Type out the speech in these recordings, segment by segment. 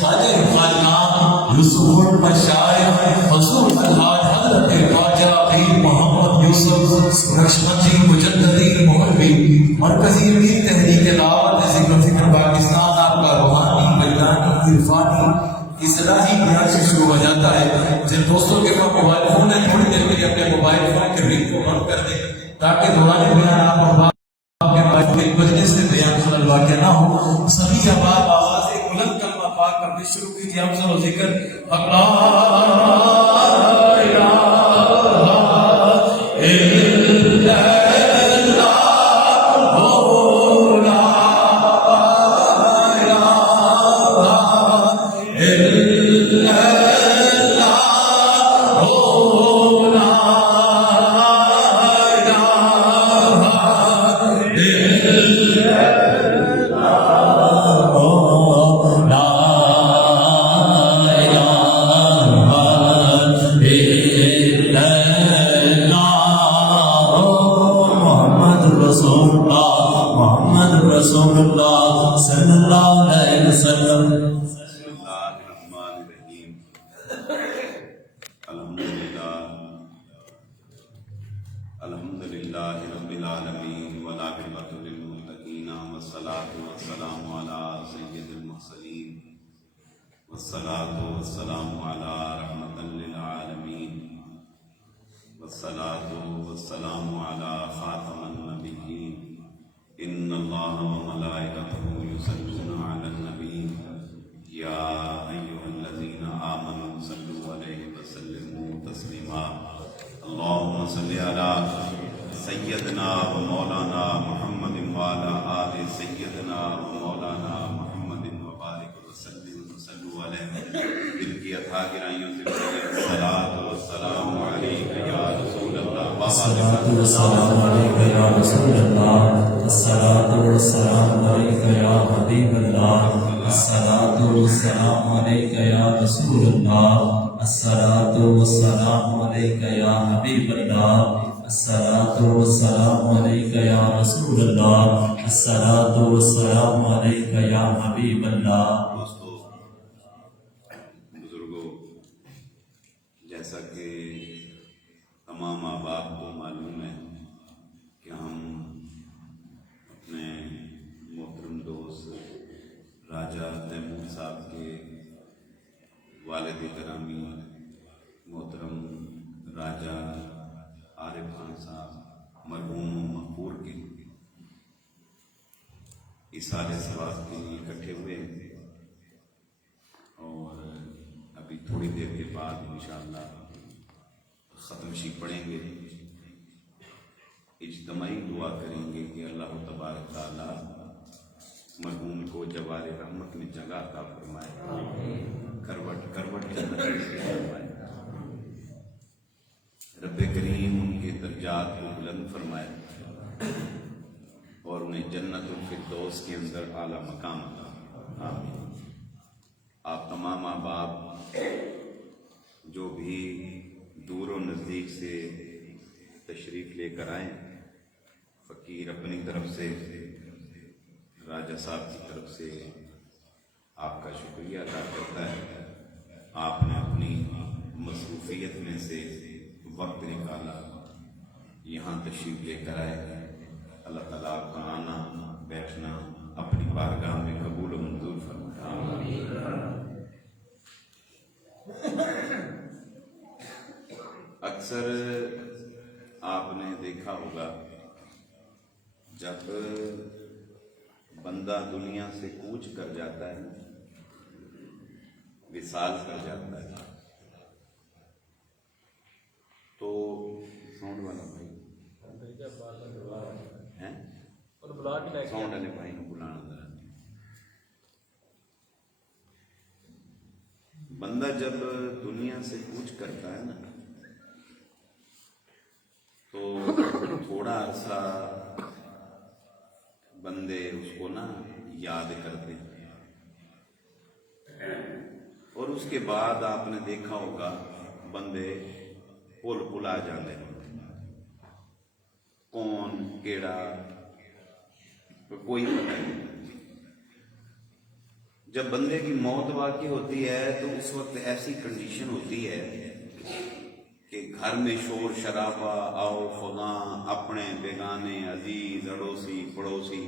خواجہ خاجہ یوسف المشائخ حضور الحاج حضرت خواجہ پیر محمد یوسف نقشبندی مجددی محبی مرکزی امیر تحریک دعوت ذکر پاکستان آپ کا روحانی وجدانی عرفانی اصلاحی بنیاد سے شروع ہو جاتا ہے. جن دوستوں کے پاس موبائل فون ہے تھوڑی دیر کے لیے اپنے موبائل فون کے رنگ کو بند کر دیں تاکہ دوران بیان آپ اور آپ کے مجلس سے بیان خلل واقع نہ ہو. سبھی احباب آواز بلند کلمہ پاک کرنے شروع کیجیے. افضل و ذکر سیدنا و مولانا محمد وعلی آل سیدنا و مولانا محمد وبارک وسلم وصلوا علیہ. دل کی عطا گرائیوں سے الصلاۃ والسلام علیک یا رسول اللہ. الصلاۃ والسلام علیک یا رسول اللہ. الصلاۃ والسلام علیک یا حبیب اللہ. الصلاۃ والسلام علیک یا رسول اللہ. الصلاۃ والسلام علیک یا حبیب اللہ. الصلاۃ والسلام علیک یا رسول اللہ. الصلاۃ والسلام علیک یا حبیب اللہ. دوستو، بزرگوں، جیسا کہ تمام احباب کو معلوم ہے کہ ہم اپنے محترم دوست راجہ تیمور صاحب کے والد گرامی محترم راجہ عارف خان صاحب مرحوم مغفور کے اثار ثواب کے لیے اکٹھے ہوئے ہیں، اور ابھی تھوڑی دیر کے بعد انشاءاللہ ختم شریف پڑھیں گے. اجتماعی دعا کریں گے کہ اللہ تبارک تعالیٰ مرحوم کو جوار رحمت میں جگہ عطا فرمائے، کروٹ کروٹ جنت میں فرمائے. رب کریم ان کے درجات کو بلند فرمائے اور انہیں جنت الفردوس کے اندر اعلیٰ مقام عطا. آمین. آپ تمام احباب جو بھی دور و نزدیک سے تشریف لے کر آئیں، فقیر اپنی طرف سے، راجہ صاحب کی طرف سے آپ کا شکریہ ادا کرتا ہے. آپ نے اپنی مصروفیت میں سے وقت نکالا، یہاں تشریف لے کر آئے. اللہ تعالیٰ آپ کا آنا بیٹھنا اپنی بارگاہ میں قبول و منظور فرمائے. اکثر آپ نے دیکھا ہوگا جب بندہ دنیا سے کوچ کر جاتا ہے، وصال کر جاتا ہے، تو ساؤنڈ والا بھائی ساؤنڈ والے بھائی کو بلانا ذرا. بندہ جب دنیا سے کوچ کرتا ہے نا تو تھوڑا عرصہ بندے اس کو نا یاد کرتے ہیں، اور اس کے بعد آپ نے دیکھا ہوگا بندے بھلا جاتے ہیں. کون کیڑا کوئی پتہ نہیں. جب بندے کی موت واقع ہوتی ہے تو اس وقت ایسی کنڈیشن ہوتی ہے کہ گھر میں شور شرابہ، آؤ فلاں، اپنے بیگانے، عزیز، اڑوسی پڑوسی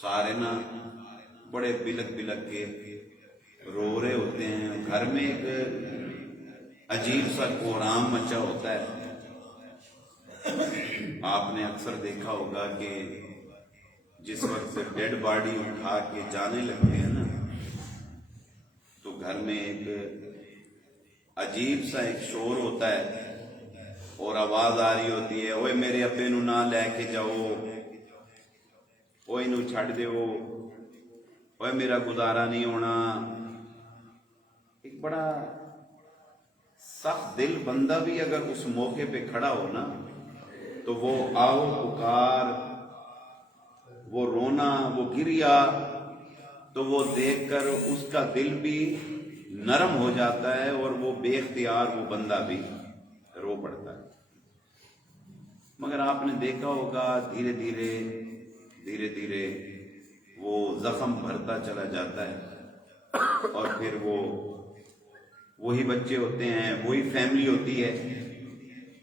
سارے نا بڑے بلک بلک کے رو رہے ہوتے ہیں. گھر میں ایک عجیب سا کوہرام مچا ہوتا ہے. آپ نے اکثر دیکھا ہوگا کہ جس وقت ڈیڈ باڈی اٹھا کے جانے لگتے ہیں نا تو گھر میں ایک عجیب سا ایک شور ہوتا ہے اور آواز آ رہی ہوتی ہے، اوے میرے ابے نو نہ لے کے جاؤ، اوے نو چھڈ دیو، اوے میرا گزارا نہیں ہونا. ایک بڑا سخت دل بندہ بھی اگر اس موقع پہ کھڑا ہو نا تو وہ آؤ پکار، وہ رونا، وہ گریا، تو وہ دیکھ کر اس کا دل بھی نرم ہو جاتا ہے اور وہ بے اختیار وہ بندہ بھی رو پڑتا ہے. مگر آپ نے دیکھا ہوگا دھیرے دھیرے وہ زخم بھرتا چلا جاتا ہے اور پھر وہی بچے ہوتے ہیں، وہی فیملی ہوتی ہے،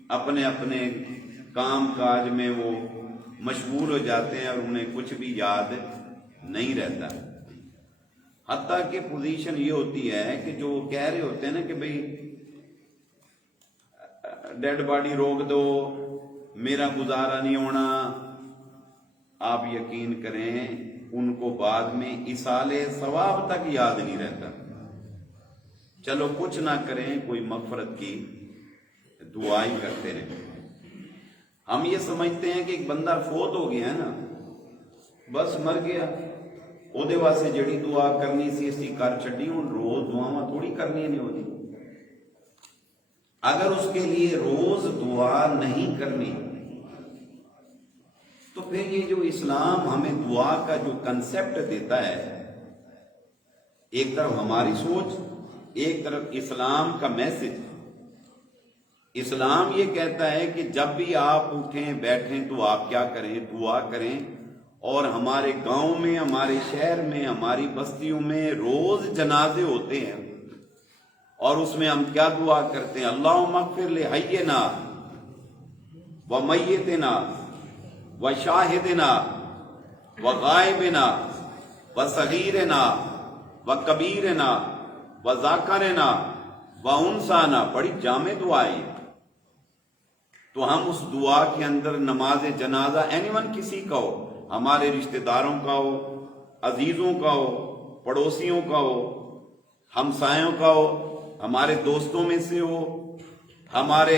اپنے اپنے کام کاج میں وہ مشغول ہو جاتے ہیں اور انہیں کچھ بھی یاد نہیں رہتا. حتیٰ کہ پوزیشن یہ ہوتی ہے کہ جو کہہ رہے ہوتے ہیں نا کہ بھئی ڈیڈ باڈی روک دو، میرا گزارا نہیں ہونا، آپ یقین کریں ان کو بعد میں ایصال ثواب تک یاد نہیں رہتا. چلو کچھ نہ کریں، کوئی مغفرت کی دعائی کرتے رہیں. ہم یہ سمجھتے ہیں کہ ایک بندہ فوت ہو گیا ہے نا، بس مر گیا، وہ دے واسطے جڑی دعا کرنی سی اسی کر چھڈی، ہوں روز دعاواں تھوڑی کرنی نہیں ہوتی. اگر اس کے لیے روز دعا نہیں کرنی تو پھر یہ جو اسلام ہمیں دعا کا جو کنسپٹ دیتا ہے، ایک طرف ہماری سوچ، ایک طرف اسلام کا میسج. اسلام یہ کہتا ہے کہ جب بھی آپ اٹھیں بیٹھیں تو آپ کیا کریں؟ دعا کریں. اور ہمارے گاؤں میں، ہمارے شہر میں، ہماری بستیوں میں روز جنازے ہوتے ہیں اور اس میں ہم کیا دعا کرتے ہیں؟ اللہم اغفر لحینا و میتنا و شاہدنا و غائبنا و صغیرنا و کبیرنا و ذاکرنا و انسانا. بڑی جامع دعائیں. تو ہم اس دعا کے اندر نماز جنازہ اینی ون کسی کا ہو، ہمارے رشتہ داروں کا ہو، عزیزوں کا ہو، پڑوسیوں کا ہو، ہمسایوں کا ہو، ہمارے دوستوں میں سے ہو، ہمارے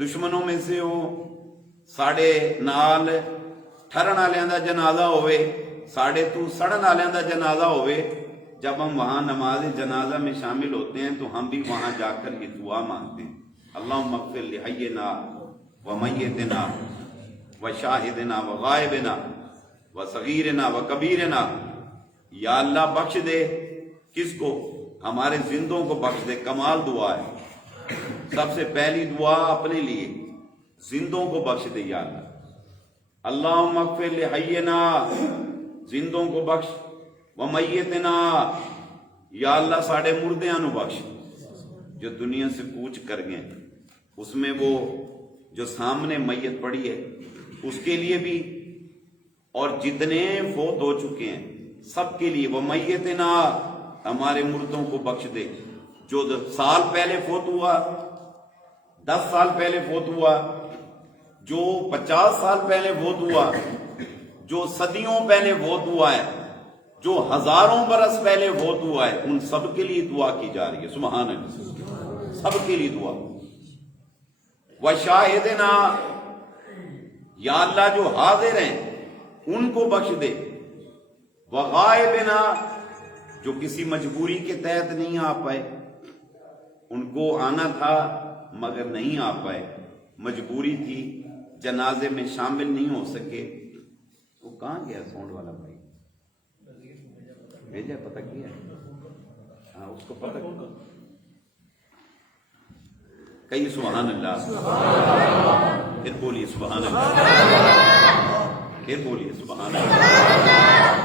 دشمنوں میں سے ہو، ساڑے نال ٹھرن والوں دا جنازہ ہوئے، ساڑے تو سڑن والوں دا جنازہ ہوئے، جب ہم وہاں نماز جنازہ میں شامل ہوتے ہیں تو ہم بھی وہاں جا کر یہ دعا مانگتے ہیں، اللہم اغفر لحینا و میتنا و شاہدنا و غائبنا و صغیرنا و کبیرنا. یا اللہ بخش دے کس کو؟ ہمارے زندوں کو بخش دے. کمال دعا ہے. سب سے پہلی دعا اپنے لیے، زندوں کو بخش دے یا اللہ. اللہم اغفر لحینا، زندوں کو بخش، و میتنا، یا اللہ ساڑے مردیاں نو بخش جو دنیا سے کوچ کر گئے. اس میں وہ جو سامنے میت پڑی ہے اس کے لیے بھی، اور جتنے فوت ہو چکے ہیں سب کے لیے. وہ میتنا، ہمارے مردوں کو بخش دے، جو 10 سال پہلے فوت ہوا، 10 سال پہلے فوت ہوا، جو 50 سال پہلے فوت ہوا، جو صدیوں پہلے فوت ہوا ہے، جو ہزاروں برس پہلے فوت ہوا ہے، ان سب کے لیے دعا کی جا رہی ہے. سبحان اللہ، سب کے لیے دعا. وشاہدنا، یا اللہ جو حاضر ہیں ان کو بخش دے. وغائبنا، جو کسی مجبوری کے تحت نہیں آ پائے، ان کو آنا تھا مگر نہیں آ پائے، مجبوری تھی، جنازے میں شامل نہیں ہو سکے. وہ کہاں گیا سونڈ والا بھائی؟ بھیجا، پتہ کیا؟ ہاں اس کو پتہ کیا؟ کئی سبحان اللہ، پھر بولیے سبحان اللہ، پھر بولیے سبحان اللہ.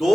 2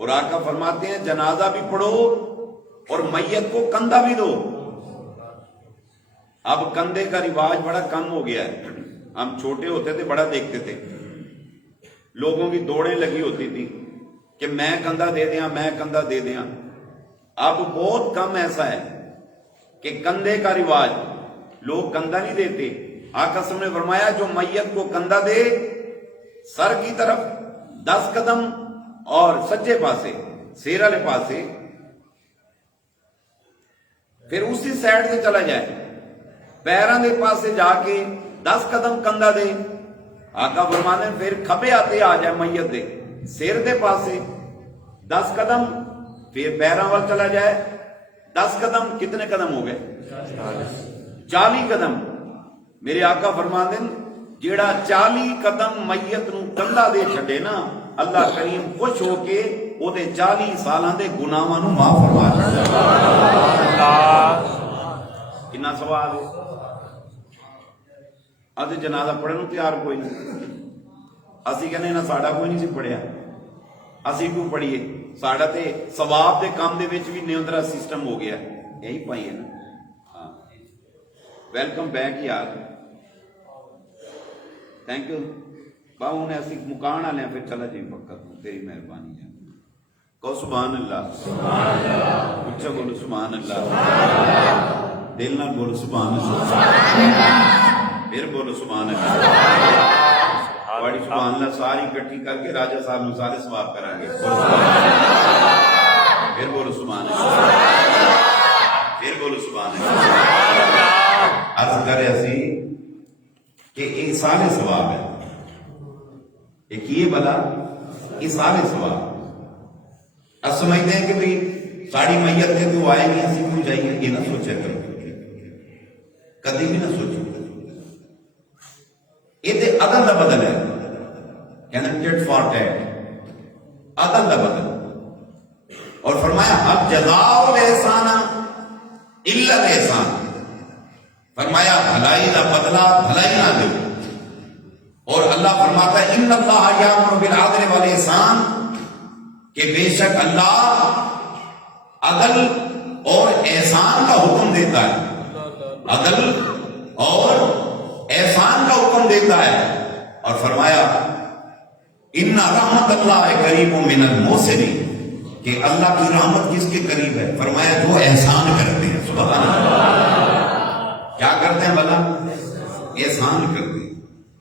اور آقا فرماتے ہیں جنازہ بھی پڑھو اور میت کو کندھا بھی دو. اب کندھے کا رواج بڑا کم ہو گیا ہے. ہم چھوٹے ہوتے تھے بڑا دیکھتے تھے, لوگوں کی دوڑیں لگی ہوتی تھی کہ میں کندھا دے دیا, میں کندھا دے دیا. اب بہت کم ایسا ہے کہ کندھے کا رواج, لوگ کندھا نہیں دیتے. آقا صلی اللہ علیہ وسلم نے فرمایا جو میت کو کندھا دے سر کی طرف 10 قدم اور سجے پاسے سیر والے پاسے, پھر اسی سائڈ سے چلا جائے, پیراں دے پاسے جا کے 10 قدم کندھا دے. آقا فرمانے ہیں پھر کھبے آتے آ جائے میت دے سیر دے پاسے 10 قدم, پھر پیراں وال چلا جائے 10 قدم. کتنے قدم ہو گئے؟ 40 قدم. میرے آقا فرماتے ہیں جیڑا 40 قدم میت نو کندھا دے چھڈے نا, اللہ کریم خوش ہو کے او دے 40 سالاں دے گناہاں نو معاف فرما دیندا. کتنا سوال ہے. اج جنازہ پڑھن نو تیار کوئی نہیں. اسی کہنے نا ساڈا کوئی نہیں سی پڑھیا, اسی کیوں پڑھیے؟ ساڈا تے ثواب دے کام دے وچ بھی نیندرا سسٹم ہو گیا. یہی پائی ہے نا. ہاں, ویلکم بیک یار, تھینک یو. باہوں نے اسی مکان والے پھر چلا جی پکا, تیری مہربانی ہے. کہو سبحان اللہ. سبحان اللہ. اچھا بولو سبحان اللہ. دل نہ بولو سبحان اللہ. پھر بولو سبحان اللہ. بڑی سبحان اللہ ساری اکٹھی کر کے راجہ صاحب نو سارے ثواب کریں گے. پھر بولو سبحان اللہ. پھر بولو سبحان اللہ. عرض کرے اسی کہ ایک سارے ثواب ہے, ایک یہ بلا یہ سارے ثواب. اب سمجھتے ہیں کہ بھئی ساڑی میت ہے تو آئے گی اسی کیوں جائیے, یہ نہ سوچے کرو, کدی بھی نہ سوچو. یہ تے عدل دا بدل ہے, کہنا ٹیٹ فار ٹیٹ, عدل دا بدل. اور فرمایا اب جزاء الاحسان الا الاحسان, فرمایا بھلائی دا بدلہ بھلائی نہ دو. اور اللہ فرماتا ہے ان اللہ یامر بالعدل والاحسان, کہ بے شک اللہ عدل اور احسان کا حکم دیتا ہے. عدل اور احسان کا حکم دیتا ہے. اور فرمایا ان رحمت اللہ قریب من المحسنین, کہ اللہ کی رحمت کس کے قریب ہے؟ فرمایا جو احسان کرتے ہیں. سبحان اللہ. کیا کرتے ہیں بھلا؟ احسان کرتے ہیں.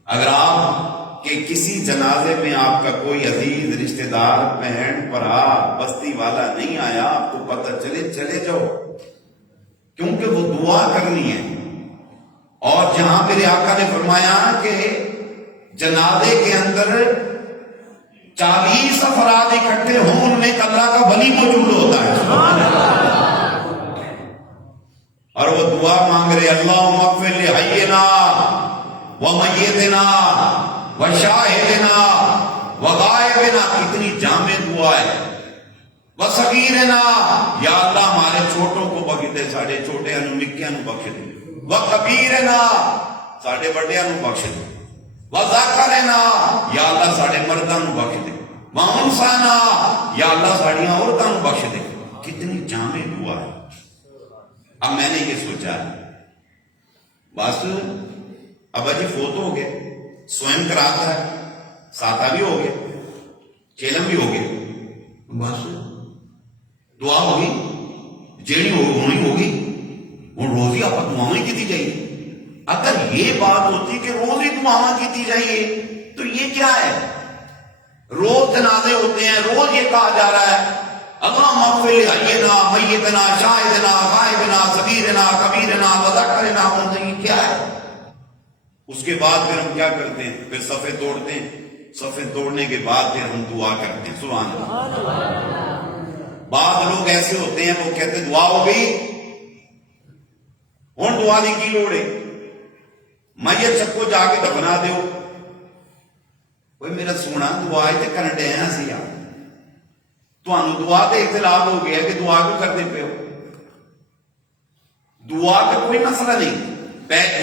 اگر آپ کہ کسی جنازے میں آپ کا کوئی عزیز رشتہ دار بہن بھرا بستی والا نہیں آیا, آپ کو پتہ چلے جاؤ, کیونکہ وہ دعا کرنی ہے. اور جہاں میرے آقا نے فرمایا کہ جنازے کے اندر 40 افراد اکٹھے ہوں, ان میں اللہ کا ولی موجود ہوتا ہے. اور وہ دعا مانگ رہے اللہم اغفر لحینا ومیتنا وشاہدنا وغائبنا. کتنی جامع دعا ہے. وصغیرنا, یا اللہ ہمارے چھوٹوں کو بخش دے, ساڑھے چھوٹے نو نکیاں نو بخش دے. وکبیرنا, ساڑھے بڑیاں نو بخش دے. وذکرنا, یا اللہ ساڑھے مرداں نو بخش دے. وانسانا, یا اللہ ساڑھیاں عورتاں نو بخش دے. کتنی جامع دعا ہے. اب میں نے یہ سوچا بس ابا جی فوت ہو گئے, سوئم کراتا ہے, ساتھا بھی ہو گئے, چیلم بھی ہو گئے, بس دعا ہوگی جیڑی ہونی ہوگی. ہوں روزی آپ دعاواں کی جائیے. اگر یہ بات ہوتی کہ روز ہی دعاواں کی جائیے تو یہ کیا ہے؟ روز جنازے ہوتے ہیں, روز یہ کہا جا رہا ہے اللہم اغفر لحینا میتنا شاہدنا غائبنا صغیرنا کبیرنا وذکرنا. یہ کیا ہے؟ اس کے بعد پھر ہم کیا کرتے ہیں؟ پھر صفحے توڑتے ہیں. صفحے توڑنے کے بعد پھر ہم دعا کرتے ہیں. سبحان اللہ. بعض لوگ ایسے ہوتے ہیں وہ کہتے ہیں دعا ہو گئی, ہوں دعا دی کی لوڑ ہے, میت چکو جا کے دفنا دیو. کوئی میرا سونا دعا تے کرن ڈے ہیں اسی یار, تمہیں دعا تے اختلاف ہو گیا کہ دعا کیوں کرتے پے ہو. دعا کا کوئی مسئلہ نہیں,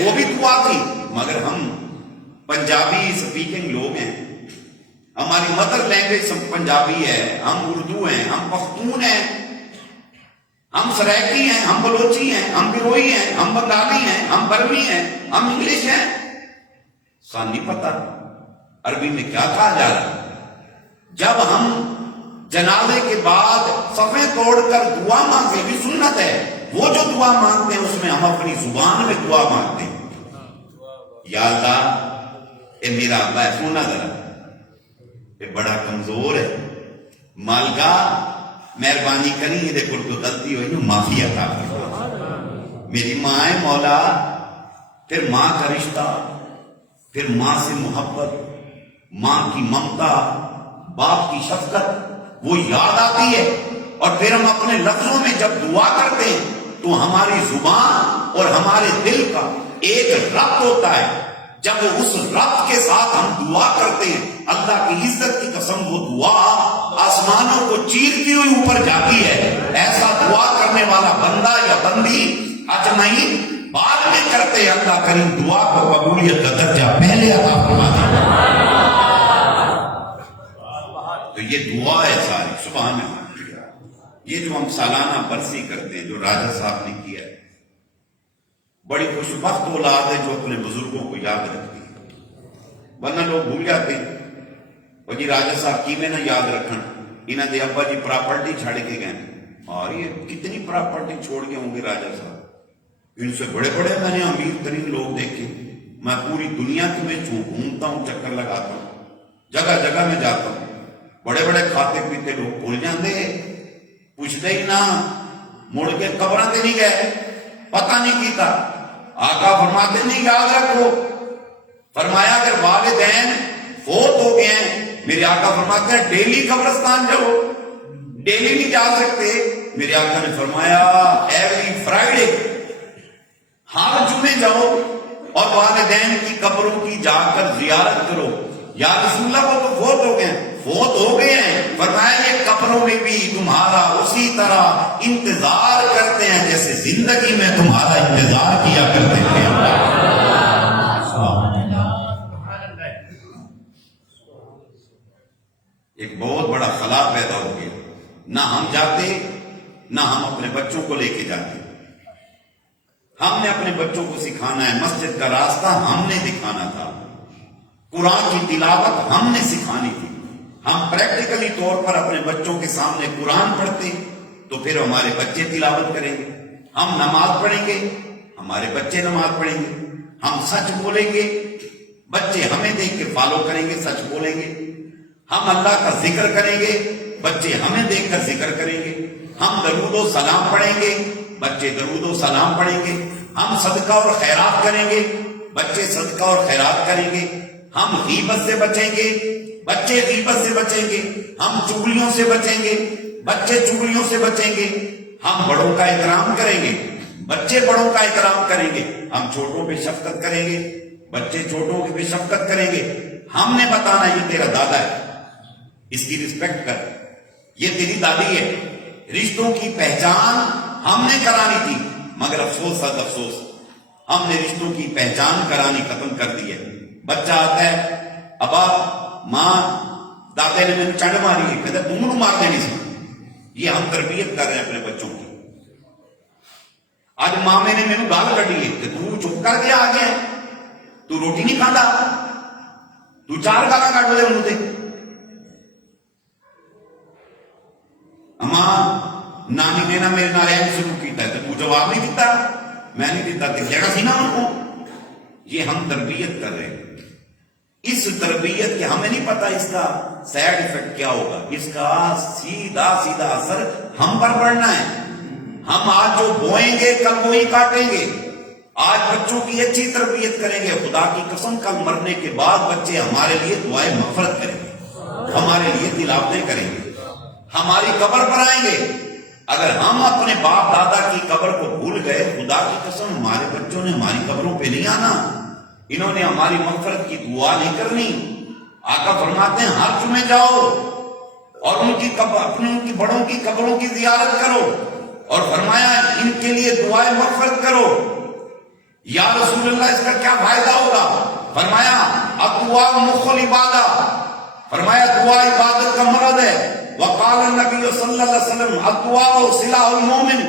وہ بھی دعا تھی, مگر ہم پنجابی سپیکنگ لوگ ہیں, ہماری مدر لینگویج پنجابی ہے، ہم اردو ہیں، ہم پختون ہیں، ہم سرائکی ہیں، ہم بلوچی ہیں، ہم گروہی ہیں، ہم بنگالی ہیں، ہم برمی ہیں، ہم انگلش ہیں. سان نہیں پتا عربی میں کیا کہا جا رہا ہے. جب ہم جنازے کے بعد صفیں توڑ کر دعا مانگتے بھی سنت ہے، وہ جو دعا مانگتے ہیں اس میں ہم اپنی زبان میں دعا مانگتے ہیں. یا اللہ، اے میرا اللہ ہے، سونا ذرا، یہ بڑا کمزور ہے، مالکا مہربانی کری، یہ دیکھو تو غلطی ہوئی نو معافی عطا کر. میری ماں ہے مولا، پھر ماں کا رشتہ، پھر ماں سے محبت، ماں کی ممتا، باپ کی شفقت وہ یاد آتی ہے. اور پھر ہم اپنے لفظوں میں جب دعا کرتے ہیں تو ہماری زبان اور ہمارے دل کا ایک ربط ہوتا ہے. جب اس ربط کے ساتھ ہم دعا کرتے ہیں، اللہ کی عزت کی قسم وہ دعا آسمانوں کو چیرتی ہوئی اوپر جاتی ہے. ایسا دعا کرنے والا بندہ یا بندی اجمعین بعد میں کرتے، اللہ کریم دعا کو قبولیت کا درجہ پہلے عطا فرما دیتا. تو یہ دعا ہے ساری. سبحان اللہ. یہ جو ہم سالانہ برسی کرتے ہیں، جو راجہ صاحب نے کیا ہے، بڑی خوشبخت اولاد ہے جو اپنے بزرگوں کو یاد رکھتی ہے. ورنہ لوگ بھول جاتے ہیں، اور جی راجہ صاحب کی میں نہ یاد رکھن، انہاں دے ابا جی پراپرٹی چھڑ کے گئے، اور یہ کتنی پراپرٹی چھوڑ کے ہوں گے راجہ صاحب. ان سے بڑے بڑے میں نے امیر ترین لوگ دیکھے. میں پوری دنیا کی میں گھومتا ہوں، چکر لگاتا ہوں، جگہ جگہ میں جاتا ہوں. بڑے بڑے کھاتے پیتے لوگ بھول جاندے، پوچھتے ہی نہ، مڑ کے قبراں تے نہیں گئے، پتہ نہیں کیتا. آقا فرماتے نہیں یاد رکھو. فرمایا اگر والدین فوت ہو گئے ہیں، میرے آقا فرماتے ہیں ڈیلی قبرستان جاؤ. ڈیلی نہیں جا سکتے. میرے آقا نے فرمایا ایوری فرائیڈے، ہر جمعے جاؤ اور والدین کی قبروں کی جا کر زیارت کرو. یا رسول اللہ وہ تو فوت ہو گئے ہیں. فوت ہو گئے ہیں، فرمایا یہ قبروں میں بھی تمہارا اسی طرح انتظار کرتے ہیں جیسے زندگی میں تمہارا انتظار کیا کرتے تھے. ایک بہت بڑا خلا پیدا ہو گیا. نہ ہم جاتے، نہ ہم اپنے بچوں کو لے کے جاتے. ہم نے اپنے بچوں کو سکھانا ہے، مسجد کا راستہ ہم نے دکھانا تھا، قرآن کی تلاوت ہم نے سکھانی تھی. ہم پریکٹیکلی طور پر اپنے بچوں کے سامنے قرآن پڑھتے تو پھر ہمارے بچے تلاوت کریں گے. ہم نماز پڑھیں گے، ہمارے بچے نماز پڑھیں گے. ہم سچ بولیں گے، بچے ہمیں دیکھ کے فالو کریں گے، سچ بولیں گے. ہم اللہ کا ذکر کریں گے، بچے ہمیں دیکھ کر ذکر کریں گے. ہم درود و سلام پڑھیں گے، بچے درود و سلام پڑھیں گے. ہم صدقہ اور خیرات کریں گے، بچے صدقہ اور خیرات کریں گے. ہم غیبت سے بچیں گے، بچے غیبت سے بچیں گے. ہم چغلیوں سے بچیں گے، بچے چغلیوں سے بچیں گے. ہم بڑوں کا احترام کریں گے، بچے بڑوں کا احترام کریں گے. ہم چھوٹوں پہ شفقت کریں گے، بچے چھوٹوں پہ شفقت کریں گے. ہم نے بتانا یہ تیرا دادا ہے، اس کی رسپیکٹ کر، یہ تیری دادی ہے. رشتوں کی پہچان ہم نے کرانی تھی، مگر افسوس صد افسوس ہم نے رشتوں کی پہچان کرانی ختم کر دی ہے. بچہ آتا ہے، ابا ماں دادے نے میں چنڈ ماری ہے، کہتے تم نے مار دینی سی. یہ ہم تربیت کر رہے ہیں اپنے بچوں کی. آج ماں نے میرے گال کٹی ہے کہ تو چپ کر کے آ گیا، تو روٹی نہیں کھانا، تو 4 گالا کٹ دے انہوں نے. اماں نانی نے نا میرے نال ایم شروع کیتا ہے تو جواب نہیں دیتا، میں نہیں دیتا تو جگہ سی نا ان کو. یہ ہم تربیت کر رہے ہیں. اس تربیت کے ہمیں نہیں پتا اس کا سیڈ ایفیکٹ کیا ہوگا. اس کا سیدھا سیدھا اثر ہم پر پڑنا ہے. ہم آج جو بوئیں گے کل وہی کاٹیں گے. آج بچوں کی اچھی تربیت کریں گے، خدا کی قسم کل مرنے کے بعد بچے ہمارے لیے دعائیں مغفرت کریں گے، ہمارے لیے تلاوتیں کریں گے، ہماری قبر پر آئیں گے. اگر ہم اپنے باپ دادا کی قبر کو بھول گئے، خدا کی قسم ہمارے بچوں نے ہماری قبروں پہ نہیں آنا، انہوں نے ہماری مغفرت کی دعا نہیں کرنی. آقا فرماتے ہیں ہر جمعے جاؤ اور ان کی بڑوں کی قبروں کی زیارت کرو، اور فرمایا ان کے لیے دعائیں مغفرت کرو. یا رسول اللہ اس کا کیا فائدہ ہوگا؟ فرمایا الدعاء مخ العبادہ، فرمایا دعا عبادت کا مرض ہے. وقال النبی صلی اللہ علیہ وسلم الدعاء سلاح المومن،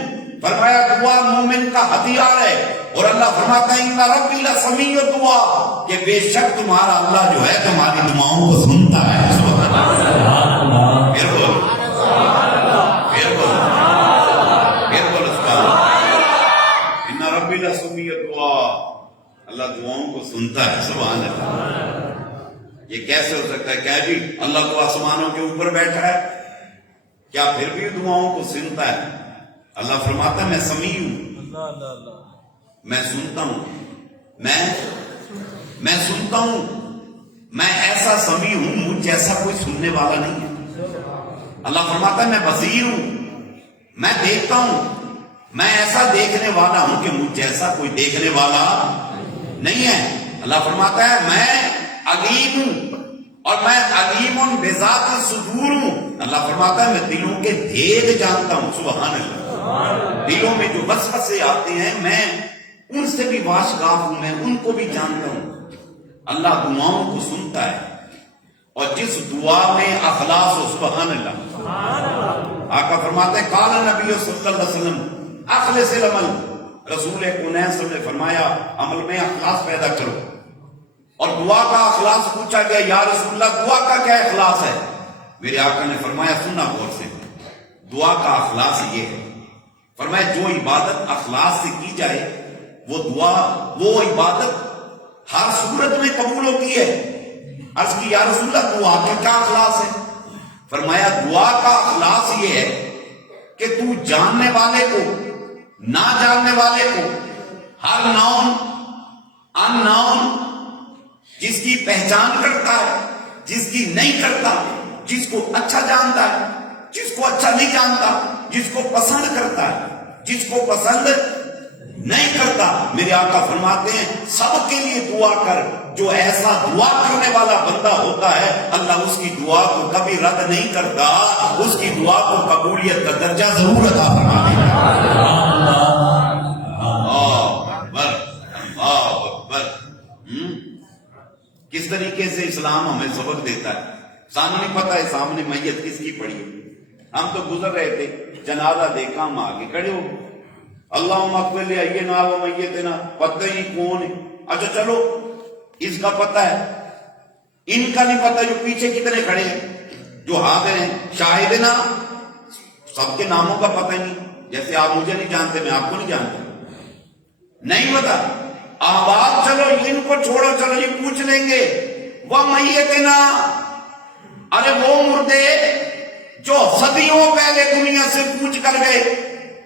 فرمایا دعا مومن کا ہتھیار ہے. اور اللہ فرماتا ہے ان ربی لسمیع الدعا، کہ بے شک تمہارا اللہ جو ہے تمہاری دعاؤں کو سنتا ہے. سبحان اللہ. پھر بولو ان ربی لسمیع الدعا، اللہ دعاؤں کو سنتا ہے. سبحان اللہ. یہ کیسے ہو سکتا ہے؟ کیا جی اللہ تو آسمانوں کے اوپر بیٹھا ہے، کیا پھر بھی دعاؤں کو سنتا ہے؟ اللہ فرماتا ہے میں سمیع ہوں، میں سنتا ہوں، میں سنتا ہوں، میں ایسا سمیع ہوں مجھ جیسا کوئی سننے والا نہیں ہے. اللہ فرماتا ہے میں بصیر ہوں، میں دیکھتا ہوں، میں ایسا دیکھنے والا ہوں کہ مجھ جیسا کوئی دیکھنے والا نہیں ہے. اللہ فرماتا ہے میں علیم ہوں، اور میں علیم بذات الصدور ہوں. اللہ فرماتا ہے میں دلوں کے بھید جانتا ہوں. سبحان اللہ. دلوں میں جو وسوسے آتے ہیں میں ان سے بھی واشگاف ہوں، میں ان کو بھی جانتا ہوں. اللہ دعاؤں کو سنتا ہے، اور جس دعا میں اخلاص ہو. سبحان اللہ. آقا فرماتے ہیں قال نبی صلی اللہ علیہ وسلم اخلص العمل، رسول کونین نے فرمایا عمل میں اخلاص پیدا کرو. اور دعا کا اخلاص پوچھا گیا یا رسول اللہ دعا کا کیا اخلاص ہے؟ میرے آقا نے فرمایا سننا غور سے، دعا کا اخلاص یہ ہے، فرمایا جو عبادت اخلاص سے کی جائے وہ دعا، وہ عبادت ہر صورت میں قبول ہوتی ہے. عرض کی یا رسول اللہ دعا کا کیا اخلاص ہے؟ فرمایا دعا کا اخلاص یہ ہے کہ تو جاننے والے کو، نہ جاننے والے کو، ہر نون ان نون، جس کی پہچان کرتا ہے، جس کی نہیں کرتا، جس کو اچھا جانتا ہے، جس کو اچھا نہیں جانتا، جس کو پسند کرتا ہے، جس کو پسند نہیں کرتا، میرے آقا فرماتے ہیں سب کے لیے دعا کر. جو ایسا دعا کرنے والا بندہ ہوتا ہے اللہ اس کی دعا کو کبھی رد نہیں کرتا، اس کی دعا کو قبولیت کا درجہ ضرور عطا فرما دیتا. کس طریقے سے اسلام ہمیں سبق دیتا ہے. سامنے پتہ ہے سامنے میت کس کی پڑی ہے، ہم تو گزر رہے تھے، جنازہ دیکھا، ہم آگے کھڑے ہو گئے، اللہم اغفر لحینا و میتنا، پتہ ہی کون ہے. اچھا چلو اس کا پتہ ہے، ان کا نہیں پتہ جو پیچھے کتنے کھڑے ہیں، جو حاضر ہیں، شاہد نا، سب کے ناموں کا پتہ نہیں. جیسے آپ مجھے نہیں جانتے میں آپ کو نہیں جانتا، نہیں پتا. آباد چلو ان کو چھوڑو، چلو یہ پوچھ لیں گے وہ میتنا، ارے وہ مردے جو صدیوں پہلے دنیا سے کوچ کر گئے،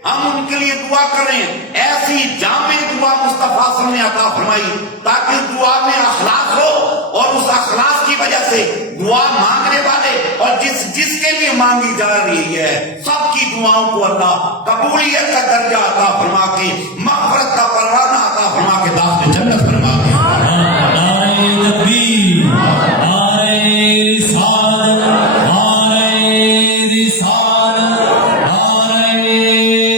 ہم ان کے لیے دعا کریں. ایسی جامع دعا مصطفیٰ صلی اللہ علیہ وسلم نے عطا فرمائی تاکہ دعا میں اخلاص ہو، اور اس اخلاص کی وجہ سے دعا مانگنے والے اور جس کے لیے مانگی جا رہی ہے سب کی دعاؤں کو اللہ قبولیت کا درجہ عطا فرما کے، مغفرت کا پروانہ عطا فرما کے، داخل جنت فرما کے. نعرہ تکبیر، نعرہ رسالت، نعرہ رسالت، نعرہ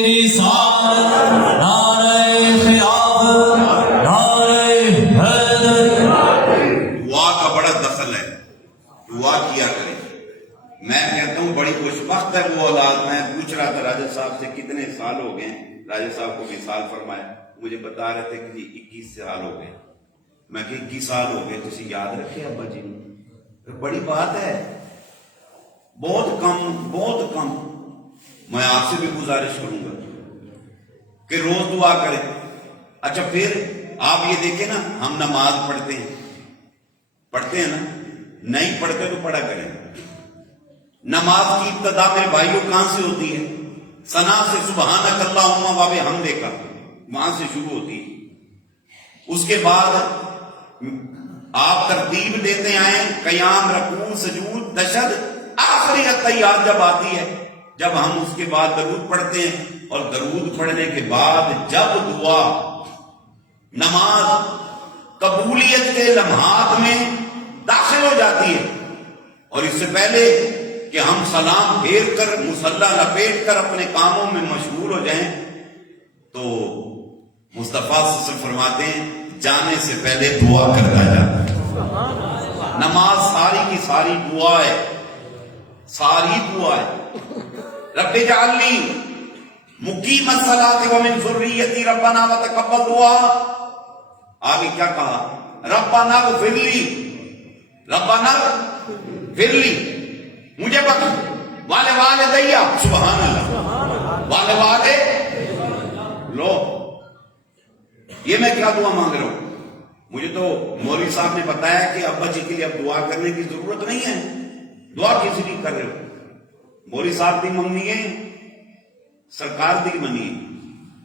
رسالت، نعرہ خلافت، نعرہ حیدر. دعا کا بڑا دخل ہے، دعا کیا کریں. میں کہتا ہوں بڑی خوشبخت ہے وہ اولاد. میں پوچھ رہا تھا راجہ صاحب سے کتنے سال ہو گئے، راجہ صاحب کو بھی سال فرمایا، مجھے بتا رہے تھے کہ 21 سال ہو گئے. میں کہ 21 سال ہو گئے، تسی یاد رکھے ابا جی نے، بڑی بات ہے. بہت کم، بہت کم. میں آپ سے بھی گزارش کروں گا کہ روز دعا کریں. اچھا پھر آپ یہ دیکھیں نا، ہم نماز پڑھتے ہیں نا، نہیں پڑھتے تو پڑھا کریں. نماز کی ابتدا میرے بھائیوں کہاں سے ہوتی ہے؟ ثنا سے، سبحانک اللہم و بحمدک، وہاں سے شروع ہوتی ہے. اس کے بعد آپ ترتیب دیتے آئیں، قیام، رکوع، سجود، تشہد، آخری التحیات جب آتی ہے، جب ہم اس کے بعد درود پڑھتے ہیں، اور درود پڑھنے کے بعد جب دعا، نماز قبولیت کے لمحات میں داخل ہو جاتی ہے. اور اس سے پہلے کہ ہم سلام پھیر کر، مصلی لپیٹ کر اپنے کاموں میں مشغول ہو جائیں، تو مصطفیٰ صلی اللہ علیہ وسلم فرماتے ہیں جانے سے پہلے دعا کرتا جا. نماز ساری کی ساری دعا ہے، ساری دعا ہے۔ رب اجعلنی مقیم الصلاۃ ومن ذریتی ربنا وتقبل دعا۔ آگے کیا کہا؟ ربنا اغفر لی، ربنا اغفر لی، مجھے بخش، والدیہ، سبحان اللہ، والدے لو۔ یہ میں کیا دعا مانگ رہا ہوں؟ مجھے تو مولوی صاحب نے بتایا کہ ابا جی کے لیے اب دعا کرنے کی ضرورت نہیں ہے، دعا کس لیے کر رہے ہو؟ مولوی صاحب بھی منگنی ہے، سرکار بھی منی ہے،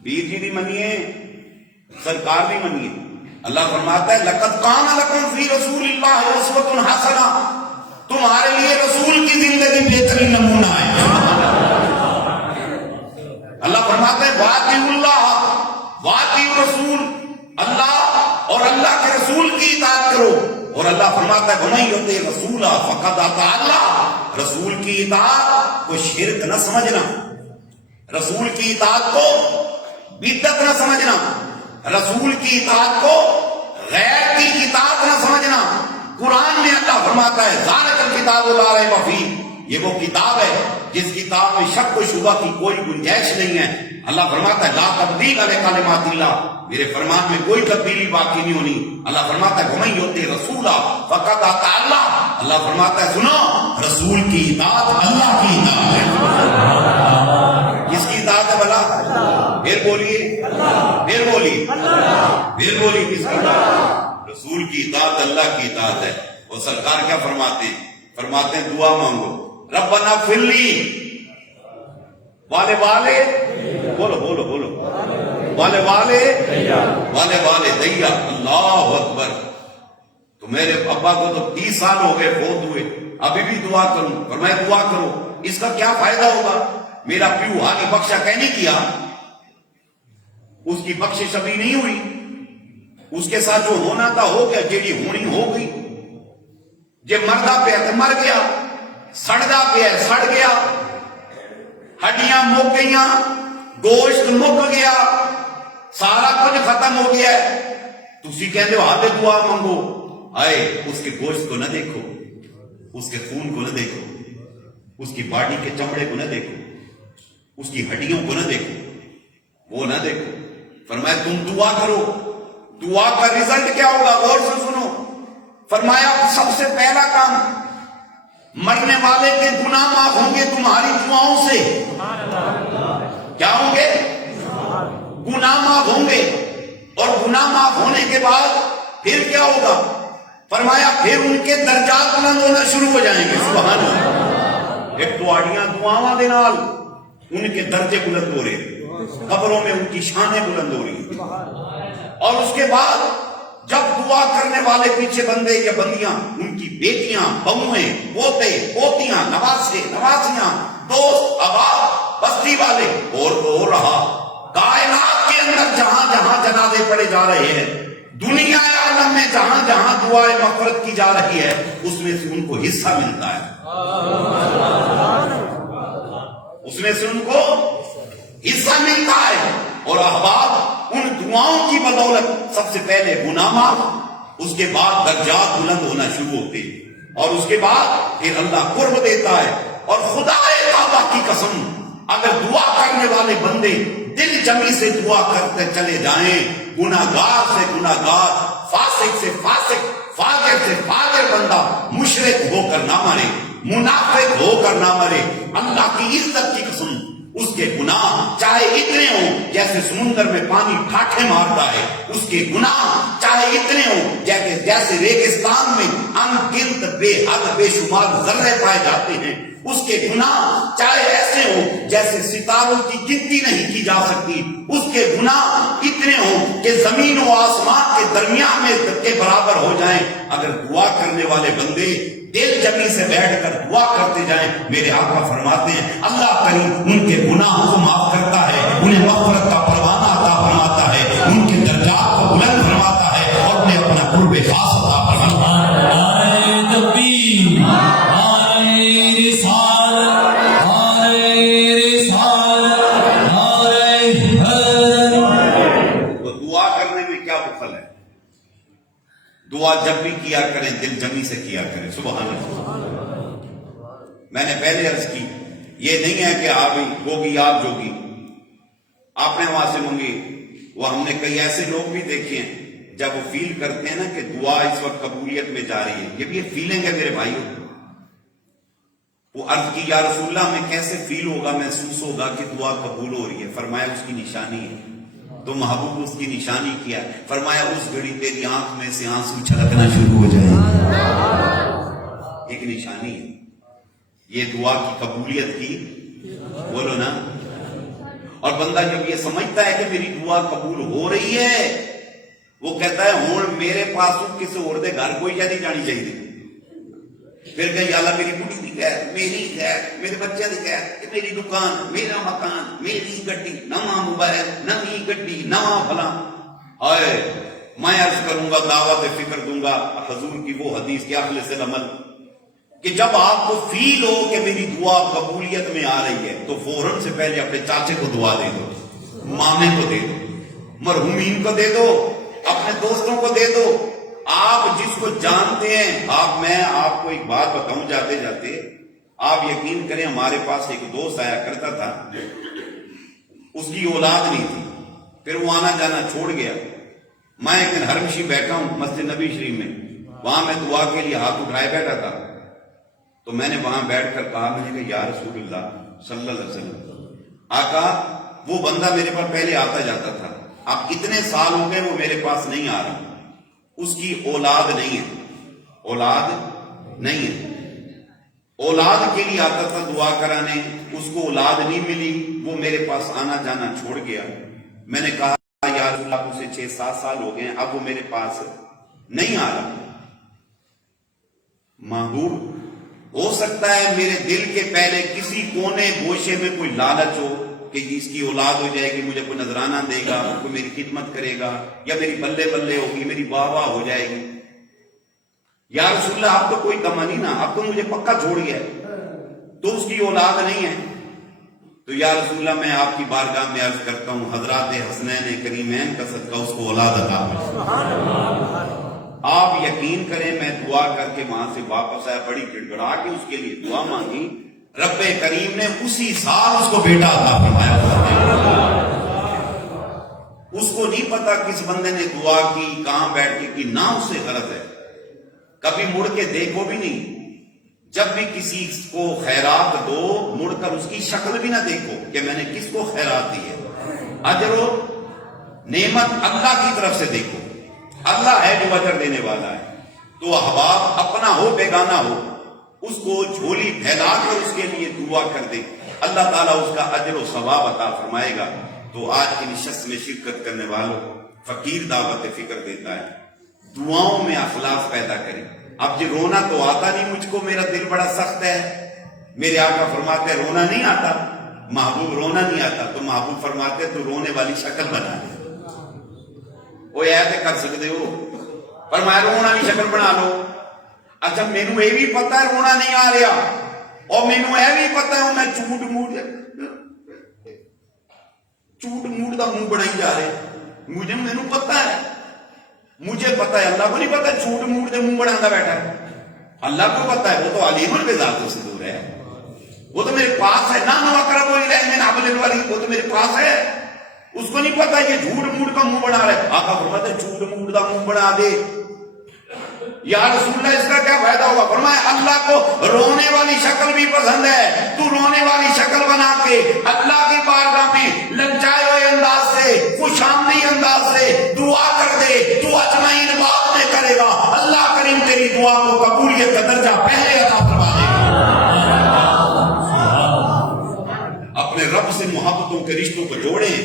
پیر جی بھی منی ہے، سرکار بھی منی ہے۔ اللہ فرماتا ہے لقد کان لکم فی رسول اللہ اسوۃ حسنہ، تمہارے لیے رسول کی زندگی بہترین نمونہ ہے۔ اللہ فرماتا ہے واطیعوا اللہ واطیعوا رسول، اللہ اور اللہ کے رسول کی اطاعت کرو۔ اور اللہ فرماتا ہے وَمَن یُطِعِ الرَّسُولَ فَقَدْ أَطَاعَ اللَّهَ، رسول کی اطاعت کو شرک نہ سمجھنا، رسول کی اطاعت کو بدعت نہ سمجھنا، رسول کی اطاعت کو غیر کی اطاعت نہ سمجھنا۔ قرآن میں اللہ فرماتا ہے ذَلِکَ الْکِتَابُ لَا رَیْبَ فِیہ، یہ وہ کتاب ہے جس کتاب میں شک و شبہ کی کوئی گنجائش نہیں ہے۔ اللہ فرماتا ہے لا تبدیل لکلمات اللہ، میرے فرمان میں کوئی تبدیلی باقی نہیں ہونی۔ اللہ فرماتا ہے وَمَن یُطِعِ الرَّسُولَ فَقَدْ أَطَاعَ اللَّهَ، اللہ فرماتا ہے سنو، رسول کی اطاعت اللہ کی اطاعت ہے۔ کس کی اطاعت ہے بھلا؟ پھر بولیے، پھر بولیے، پھر بولیے، کس کی اطاعت؟ رسول کی اطاعت اللہ کی اطاعت ہے۔ اور سرکار کیا فرماتے ہیں؟ فرماتے ہیں دعا مانگو ربنا اغفر لی والے بولو بولو بولو والے دیا۔ اللہ اکبر۔ تو میرے ابا کو تو 30 سال ہو گئے فوت ہوئے، ابھی بھی دعا کروں، پر میں دعا کروں، اس کا کیا فائدہ ہوگا؟ میرا پیو آگے بخشا کہنے کیا، اس کی بخشش ابھی نہیں ہوئی، اس کے ساتھ جو ہونا تھا ہو گیا، جیڑی ہونی ہو گئی۔ جے مردہ پہ تو مر گیا، سڑدا پہ سڑ گیا، ہڈیاں مک گئیاں، گوشت مک گیا، سارا کچھ ختم ہو گیا ہے۔ تسی کہتے ہو ہاتھ دعا مانگو، آئے اس کے گوشت کو نہ دیکھو، اس کے خون کو نہ دیکھو، اس کی باڈی کے چمڑے کو نہ دیکھو، اس کی ہڈیوں کو نہ دیکھو، وہ نہ دیکھو۔ فرمایا تم دعا کرو، دعا کا رزلٹ کیا ہوگا؟ غور سے سنو۔ فرمایا سب سے پہلا کام، مرنے والے کے گناہ معاف ہوں گے تمہاری دعاؤں سے۔ کیا ہوں گے؟ گناہ معاف ہوں گے۔ اور گناہ معاف ہونے کے بعد پھر کیا ہوگا؟ فرمایا پھر ان کے درجات بلند ہونا شروع ہو جائیں گے۔ سبحان اللہ۔ ایک دعاڑیاں دعاواں دے نال ان کے درجے بلند ہو رہے، قبروں میں ان کی شانیں بلند ہو رہی۔ اور اس کے بعد جب دعا کرنے والے پیچھے بندے یا بندیاں، ان کی بیٹیاں، بہویں، پوتے، پوتیاں، نواسے، نواسیاں، دوست، احباب، بستی والے، اور ہو رہا کائنات کے اندر جہاں جہاں جنازے پڑے جا رہے ہیں، دنیا عالم میں جہاں جہاں دعائے مغفرت کی جا رہی ہے، اس میں سے ان کو حصہ ملتا ہے، اس میں سے ان کو حصہ ملتا ہے۔ اور احباب ان دعاؤں کی بدولت سب سے پہلے گناہ معاف، اس کے بعد درجات بلند ہونا شروع ہوتے، اور اس کے بعد پھر اللہ قرب دیتا ہے۔ اور خدا کعبہ کی قسم، اگر دعا کرنے والے بندے دل جمی سے دعا کرتے چلے جائیں، گناہگار سے گناہگار، فاسق سے فاسق، فاجر سے فاجر بندہ مشرک ہو کر نہ مرے، منافق ہو کر نہ مرے، اللہ کی عزت کی قسم اس کے گناہ چاہے اتنے ہوں جیسے سمندر میں پانی ٹھاٹھے مارتا ہے، اس کے گناہ چاہے اتنے ہوں جیسے ریگستان میں ان گنت بے حد بے شمار ذرے پائے جاتے ہیں، اس کے گناہ چاہے ایسے ہوں جیسے ستاروں کی گنتی نہیں کی جا سکتی، اس کے گناہ اتنے ہوں کہ زمین و آسمان کے درمیان میں کے برابر ہو جائیں۔ اگر دعا کرنے والے بندے دل جمی سے بیٹھ کر دعا کرتے جائیں، میرے آقا فرماتے ہیں اللہ کریم ان کے گناہوں کو معاف کرتا ہے، انہیں مغفرت کا پروانہ عطا فرماتا ہے، ان کے درجات کو بلند فرماتا ہے، اور انہیں اپنا قرب خاص عطا فرماتا ہے۔ نعرہ تکبیر، نعرہ رسالت، نعرہ رسالت، نعرہ حیدر۔ تو دعا کرنے میں کیا بخل ہے؟ دعا جب بھی کیا کریں دل جمی سے کیا کریں. سبحان اللہ. میں نے پہلے عرض کی یہ نہیں ہے کہ آپ ہوگی آپ جوگی آپ نے وہاں سے مانگی. وہ ہم نے کئی ایسے لوگ بھی دیکھے ہیں جب وہ فیل کرتے ہیں نا کہ دعا اس وقت قبولیت میں جا رہی ہے, یہ بھی ایک فیلنگ ہے میرے بھائیوں. وہ عرض کی یا رسول اللہ میں کیسے فیل ہوگا, محسوس ہوگا کہ دعا قبول ہو رہی ہے؟ فرمایا اس کی نشانی ہے. تو محبوب اس کی نشانی کیا ہے؟ فرمایا اس گھڑی تیری آنکھ میں سے آنسو چھلکنا شروع ہو جائے. ایک نشانی ہے یہ دعا کی قبولیت کی. بولو نا. اور بندہ جب یہ سمجھتا ہے کہ میری دعا قبول ہو رہی ہے, وہ کہتا ہے ہوں میرے پاس کسی اور دے گھر کوئی نہیں جانی چاہیے. پھر کہ اللہ میری بڑی دی خیر, میری خیر, میرے بچے دی خیر, میری دکان, میرا مکان, میری گڈی, نواں موبائل, نویں گڈی, نواں فلاں. آئے میں عرض کروں گا, دعوت فکر دوں گا حضور کی وہ حدیث کے اخلص العمل کہ جب آپ کو فیل ہو کہ میری دعا قبولیت میں آ رہی ہے تو فوراً سے پہلے اپنے چاچے کو دعا دے دو, مامے کو دے دو, مرحومین کو دے دو, اپنے دوستوں کو دے دو. آپ جس کو جانتے ہیں, میں آپ کو ایک بات بتاؤں جاتے جاتے, آپ یقین کریں ہمارے پاس ایک دوست آیا کرتا تھا, اس کی اولاد نہیں تھی, پھر وہ آنا جانا چھوڑ گیا. میں ایک دن ہرمشی بیٹھا ہوں مسجد نبی شریف میں, وہاں میں دعا کے لیے ہاتھ اٹھائے بیٹھا تھا. تو میں نے وہاں بیٹھ کر کہا, میں نے کہا یا رسول اللہ صلی اللہ علیہ وسلم, آقا وہ بندہ میرے پاس پہلے آتا جاتا تھا, اب اتنے سال ہو گئے وہ میرے پاس نہیں آ رہا, اس کی اولاد نہیں ہے, اولاد نہیں ہے, اولاد کے لیے آتا تھا دعا کرانے, اس کو اولاد نہیں ملی, وہ میرے پاس آنا جانا چھوڑ گیا. میں نے کہا یا رسول اللہ اسے 6-7 سال ہو گئے ہیں, اب وہ میرے پاس نہیں آ رہا. محبوب ہو سکتا ہے میرے دل کے پہلے کسی کونے گوشے میں کوئی لالچ ہو کہ اس کی اولاد ہو جائے گی, مجھے کوئی نذرانہ دے گا, کوئی میری خدمت کرے گا, یا میری بلے بلے ہوگی, میری واہ واہ ہو جائے گی. یا رسول اللہ آپ تو کوئی کما نہیں نا, آپ تو مجھے پکا چھوڑ گیا, تو اس کی اولاد نہیں ہے. تو یا رسول اللہ میں آپ کی بارگاہ میں عرض کرتا ہوں حضرات حسنین کریمین کا صدقہ اس کو اولاد عطا فرمائے. آپ یقین کریں میں دعا کر کے وہاں سے واپس آیا, بڑی گڑگڑا کے اس کے لیے دعا مانگی, رب کریم نے اسی سال اس کو بیٹا عطا فرمایا. اس کو نہیں پتا کس بندے نے دعا کی, کہاں بیٹھ کے کی, نہ اس سے غرض ہے, کبھی مڑ کے دیکھو بھی نہیں. جب بھی کسی کو خیرات دو مڑ کر اس کی شکل بھی نہ دیکھو کہ میں نے کس کو خیرات دی ہے. اجر و نعمت اللہ کی طرف سے دیکھو, اللہ ہے جو اجر دینے والا ہے. تو احباب اپنا ہو بیگانہ ہو, اس کو جھولی پھیلا کر اس کے لیے دعا کر دے, اللہ تعالیٰ اس کا اجر و ثواب عطا فرمائے گا. تو آج کی نشست میں شرکت کرنے والوں فقیر دعوت فکر دیتا ہے, دعاؤں میں اخلاص پیدا کریں. اب یہ رونا تو آتا نہیں مجھ کو, میرا دل بڑا سخت ہے. میرے آقا فرماتے رونا نہیں آتا, محبوب رونا نہیں آتا, تو محبوب فرماتے تو رونے والی شکل بنا دے. وہ ایسے کر سکتے ہو, فرمایا رونا والی شکل بنا لو. اچھا مینو یہ بھی پتا ہے رونا نہیں آ رہا, اور مینو یہ بھی پتا ہے میں جھوٹ موڈ کا منہ بنائی جا رہے. مینو پتا ہے, مجھے پتا ہے, اللہ کو نہیں پتا جھوٹ موڈ کے منہ بنا بیٹھا ہے. اللہ کو پتا ہے, وہ تو علیم البذات سے دور ہے, وہ تو میرے پاس ہے. نہ اقرب الیہ حبل الورید, وہ تو میرے پاس ہے. اس کو نہیں پتا یہ جھوٹ موڈ کا منہ بنا رہا ہے. آقا فرماتے جھوٹ موڈ کا منہ بنا دے. یا رسول اللہ اس کا کیا فائدہ ہوگا؟ فرمایا اللہ کو رونے والی شکل بھی پسند ہے, تو رونے والی شکل بنا کے اللہ کی بارگاہ میں للچائے ہوئے انداز سے, خوش آمدید انداز سے دعا کر دے, تو اجمعین بعد میں کرے گا. اللہ کریم تیری دعا کو قبولیت کا درجہ پہلے عطا فرما دے گا. اپنے رب سے محبتوں کے رشتوں کو جوڑیں,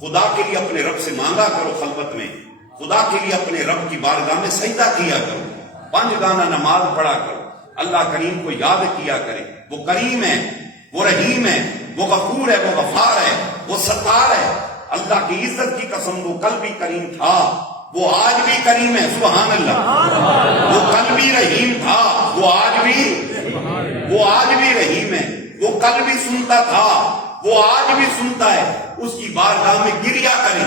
خدا کے لیے اپنے رب سے مانگا کرو خلوت میں, خدا کے لیے اپنے رب کی بارگاہ میں سجدہ کیا کرو, 5 گانا نماز پڑھا کرو, اللہ کریم کو یاد کیا کرے. وہ کریم ہے, وہ رحیم ہے, وہ غفور ہے, وہ غفار ہے, وہ ستار ہے. اللہ کی عزت کی قسم, وہ کل بھی کریم تھا, وہ آج بھی کریم ہے. سبحان اللہ. وہ کل بھی رحیم تھا, وہ آج بھی رحیم ہے. وہ کل بھی سنتا تھا, وہ آج بھی سنتا ہے. اس کی بارگاہ میں گریا کریں,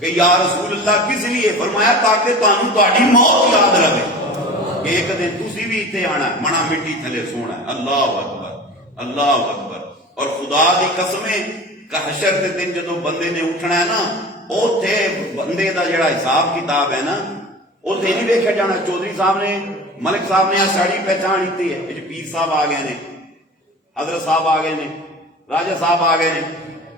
کہ یا رسول اللہ کس لیے؟ فرمایا تاکہ تانوں تہاڈی موت یاد رہے کہ ایک دن تسی بھی اتنے آنا ہے، منا مٹی تھلے سونا ہے۔ اللہ اکبر، اللہ اکبر۔ اور خدا دی قسمیں کہ حشر دے دن جدو بندے نے اٹھنا ہے نا، اوتھے بندے دا جڑا حساب کتاب ہے نا، اوتھے نہیں ویکھیا جانا چودھری صاحب نے، ملک صاحب نے ساڑی پہچان لیتی ہے، پیر صاحب آ گئے نے، حضرت صاحب آ گئے نے، راجہ صاحب آ گئے نے،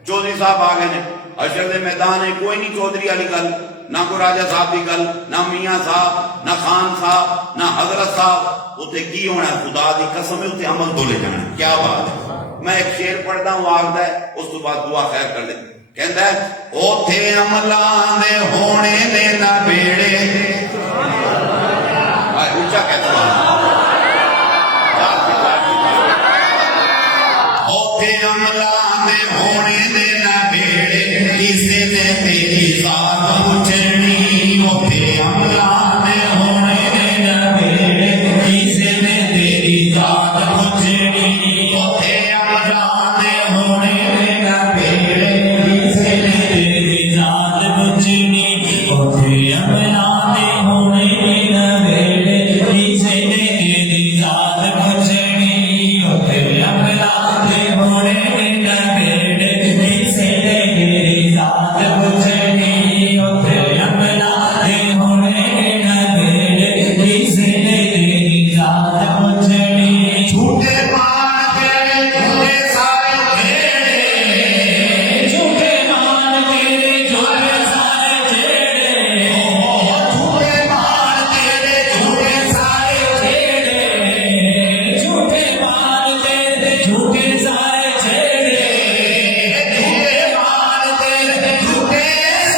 چودھری صاحب آ گئے نے۔ حشر دے میدان ہے کوئی نہیں چودھری والی گل، نہ کوئی راجہ صاحب کی گل، نہ میاں صاحب، نہ خان صاحب، نہ حضرت صاحب۔ اتنے کی ہونا ہے؟ خدا دی قسم ہے اتنے عمل دولے جانا۔ کیا بات ہے! میں ایک شعر پڑھتا ہوں آگدا ہے، اس تو بعد دعا خیر کر لیں۔ کہندا ہے اوتھے عملاں دے ہونے نے نہ بیڑے، اونچا کہتا ہے اوتھے عملاں دے ہونے نے نہ بیڑے، کسے نے تیری ذات پوچھنی۔ اوتھے عملاں دے ہونے نے نہ بیڑے، کسے نے تیری ذات پوچھنی۔ اوتھے عملاں دے ہونے نے نہ بیڑے، کسے نے تیری ذات پوچھنی۔ اوتھے عملاں دے ہونے نے نہ بیڑے، کسے نے تیری ذات پوچھنی۔ اوتھے عملاں دے ہونے نے نہ بیڑے، کسے نے تیری ذات پوچھنی۔ اوتھے عملاں دے ہونے نے نہ بیڑے، کسے نے تیری ذات پوچھنی۔ جھوٹے مان تیرے جھوٹے سارے جھیڑے، جھوٹے مان تیرے جھوٹے سارے جھیڑے، جھوٹے مان تیرے جھوٹے سارے جھیڑے، جھوٹے مان تیرے جھوٹے سارے جھیڑے، جھوٹے مان تیرے جھوٹے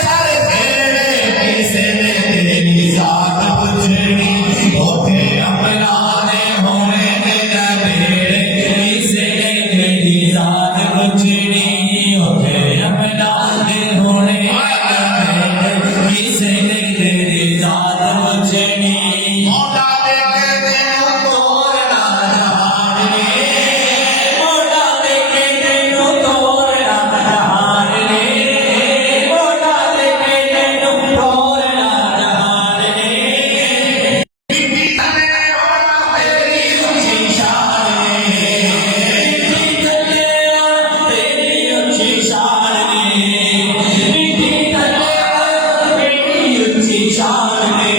سارے جھیڑے، کسے نے تیری ذات پوچھنی۔ اوتھے عملاں دے ہونے نے نہ بیڑے، کسے نے تیری ذات پوچھنی۔ اوتھے عملاں دے ہونے نے نہ بیڑے، کسے نے تیری ذات پوچھنی۔ مولا دے کے تینوں توڑنا جہان نے، مولا دے کے تینوں توڑنا جہان نے، مولا دے کے تینوں توڑنا جہان نے۔ بی تھلے آنا تیری اونچی شان نے، بی تھلے آنا تیری اونچی شان نے، بی تھلے آنا تیری اونچی شان نے۔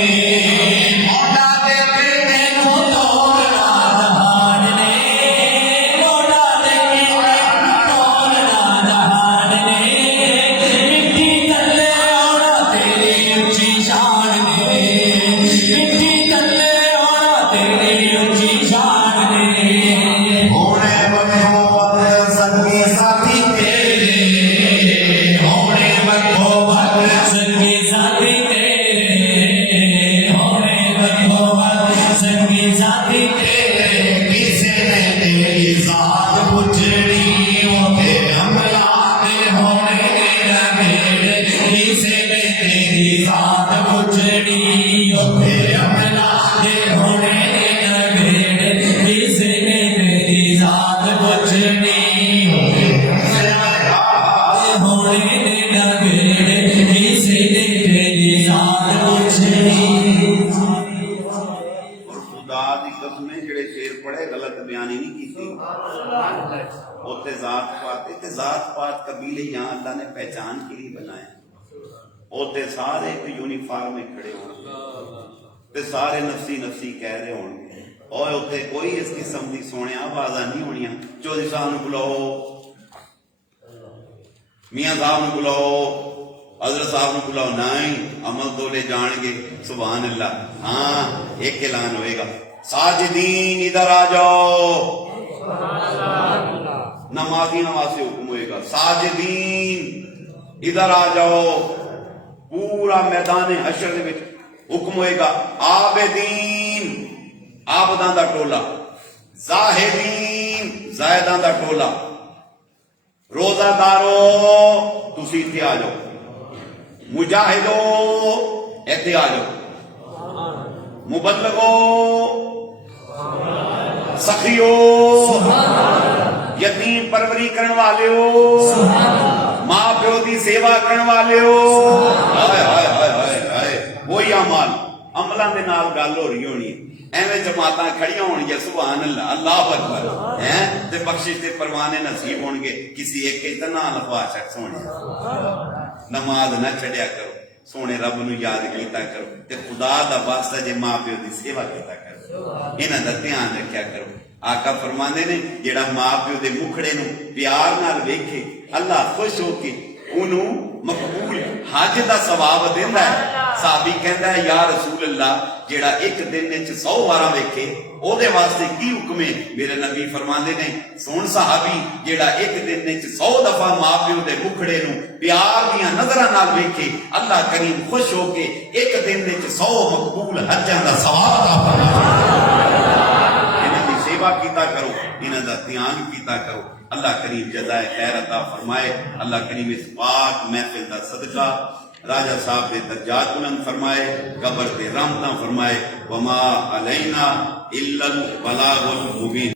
مولا دے کے تینوں توڑنا جہان نے، مولا دے کے تینوں توڑنا جہان نے، مٹی تھلے آنا تیری اونچی شان نے، مٹی تھلے آنا تیری اونچی شان نے۔ ہونے بندو بند سنگی ساتھی تیرے، ہونے بندو بند سنگی ساتھی تیرے، ہونے بندو بند سنگی ساتھی تیرے، کسے نے تیری ذات پوچھنی۔ اوتھے عملاں دے ہونے نے نہ بیڑے، کسے نے تیری ذات پوچھنی۔ اوتھے عملاں دے ہونے نے نہ بیڑے، کسے نے تیری ذات پوچھنی۔ اوتھے عملاں دے ہونے نے نہ بیڑے، کسے نے تیری ذات پوچھنی۔ اور خدا دی قسمیں جڑے شیر پڑھے غلط بیانی نہیں کیتی۔ اوتے ذات پات، تے ذات پات قبیلے یہاں اللہ نے پہچان کے لیے بنائے، اوتے سارے ایک یونیفارم میں کھڑے ہوں گے، تے سارے نفسی نفسی کہہ رہے ہوں گے، اور اوتے کوئی اس قسم دی سونے آوازاں نہیں ہونیاں، چودھری صاحب نو بلاؤ، میاں صاحب نو بلاؤ، حضرت صاحب نو بلاؤ، نہیں، عمل تو لے جان گے۔ سبحان اللہ۔ ہاں ایک اعلان ہوئے گا، ساجدین ادھر آ جاؤ، نمازیاں واسطے حکم ہوئے گا، ساجدین ادھر آ جاؤ۔ پورا میدان حشر دے وچ حکم ہوئے گا، عابدین عابداں دا ٹولا، زاہدین زاہداں دا ٹولا، روزہ دارو تسی اتھے آ جاؤ، مجاہدو اتھے آ جاؤ، مبلغو سخیو، یتیم پروری کرن والے ہو، ماں پیو دی سیوا کرن والے ہو ہائے ہائے ہائے ہائے ہائے وہی عمل عملاں دے نال گل ہو رہی ہونی ایویں جماعتاں کھڑیاں ہون گیا سبحان اللہ اللہ اکبر ہیں تے بخشش تے پروانے نصیب ہون گے کسی ایک اتنا لفا شخص ہونے نماز نہ چھڈیا کرو سونے رب نو یاد کیتا کرو تے خدا دا واسطہ جے ماں پیو دی سیوا کیتا کرو انہاں دا دھیان رکھیا کرو آقا فرماندے نے جیڑا ماں پیو دے مکھڑے نو پیار نال ویکھے اللہ خوش ہو کے انہوں مقبول حج دا ثواب دیندا ہے صحابی کہندا ہے یا رسول اللہ جیڑا ایک دن وچ 100 وارا ویکھے او دے واسطے کی حکم ہے میرے نبی فرماندے نے سن صحابی جیڑا ایک دن وچ 100 دفعہ ماں پیو دے مکھڑے نو پیار دیاں نظراں نال ویکھے اللہ کریم خوش ہو کے ایک دن وچ 100 مقبول حجاں دا ثواب عطا فرمائے انہاں دی سیوا کیتا کرو انہاں دا دھیان کیتا کرو اللہ کریم جزائے خیر عطا فرمائے اللہ کریم اس پاک محفل دا صدقہ راجہ صاحب دے درجات بلند فرمائے قبر دے رحمتاں فرمائے وما علینا الا البلاغ المبین